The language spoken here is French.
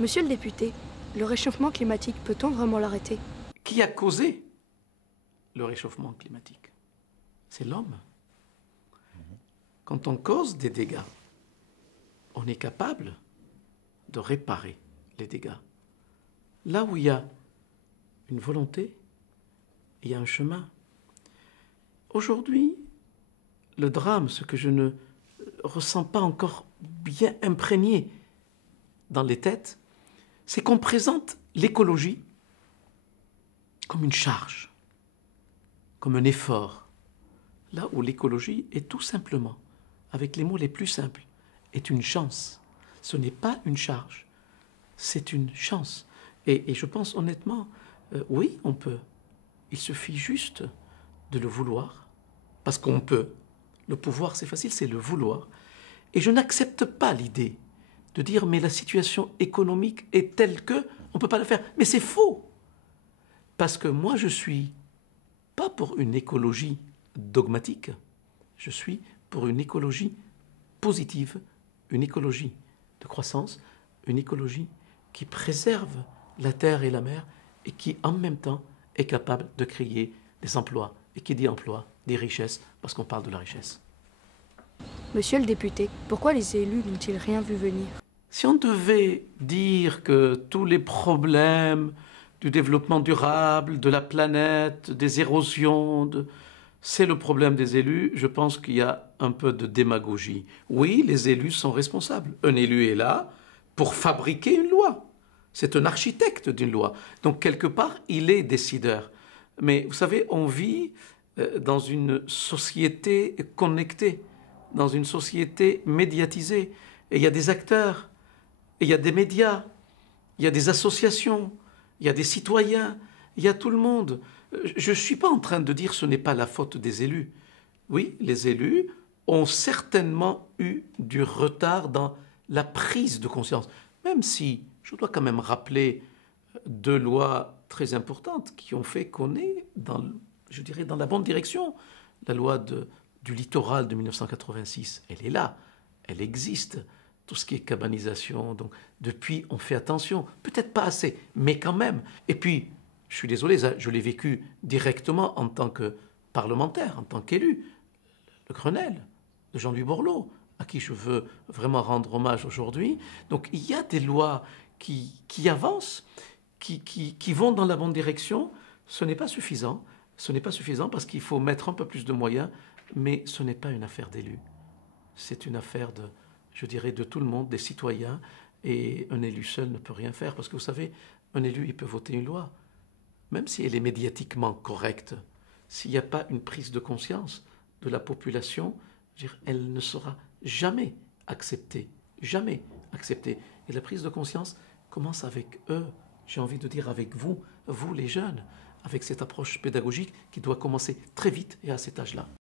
Monsieur le député, le réchauffement climatique, peut-on vraiment l'arrêter? Qui a causé le réchauffement climatique? C'est l'homme. Quand on cause des dégâts, on est capable de réparer les dégâts. Là où il y a une volonté, il y a un chemin. Aujourd'hui, le drame, ce que je ne ressens pas encore bien imprégné dans les têtes, c'est qu'on présente l'écologie comme une charge, comme un effort. Là où l'écologie est tout simplement, avec les mots les plus simples, est une chance. Ce n'est pas une charge, c'est une chance. Et je pense honnêtement, oui, on peut. Il suffit juste de le vouloir, parce qu'on peut. Le pouvoir, c'est facile, c'est le vouloir. Et je n'accepte pas l'idée de dire mais la situation économique est telle que on ne peut pas le faire. Mais c'est faux. Parce que moi, je suis pas pour une écologie dogmatique, je suis pour une écologie positive, une écologie de croissance, une écologie qui préserve la terre et la mer et qui en même temps est capable de créer des emplois. Et qui dit emploi, des richesses, parce qu'on parle de la richesse. Monsieur le député, pourquoi les élus n'ont-ils rien vu venir? Si on devait dire que tous les problèmes du développement durable, de la planète, des érosions, c'est le problème des élus, je pense qu'il y a un peu de démagogie. Oui, les élus sont responsables. Un élu est là pour fabriquer une loi. C'est un architecte d'une loi. Donc, quelque part, il est décideur. Mais vous savez, on vit dans une société connectée, dans une société médiatisée. Et il y a des acteurs, et il y a des médias, il y a des associations, il y a des citoyens, il y a tout le monde. Je ne suis pas en train de dire que ce n'est pas la faute des élus. Oui, les élus ont certainement eu du retard dans la prise de conscience. Même si, je dois quand même rappeler deux lois très importantes qui ont fait qu'on est dans, je dirais, dans la bonne direction. La loi du littoral de 1986, elle est là, elle existe. Tout ce qui est cabanisation, donc depuis on fait attention, peut-être pas assez, mais quand même. Et puis, je suis désolé, je l'ai vécu directement en tant que parlementaire, en tant qu'élu, le Grenelle de Jean-Louis Borloo, à qui je veux vraiment rendre hommage aujourd'hui. Donc il y a des lois qui avancent, qui vont dans la bonne direction. Ce n'est pas suffisant. Ce n'est pas suffisant parce qu'il faut mettre un peu plus de moyens, mais ce n'est pas une affaire d'élus. C'est une affaire de, je dirais, de tout le monde, des citoyens, et un élu seul ne peut rien faire. Parce que vous savez, un élu, il peut voter une loi, même si elle est médiatiquement correcte. S'il n'y a pas une prise de conscience de la population, je veux dire, elle ne sera jamais acceptée. Jamais acceptée. Et la prise de conscience commence avec eux. J'ai envie de dire avec vous, vous les jeunes, avec cette approche pédagogique qui doit commencer très vite et à cet âge-là.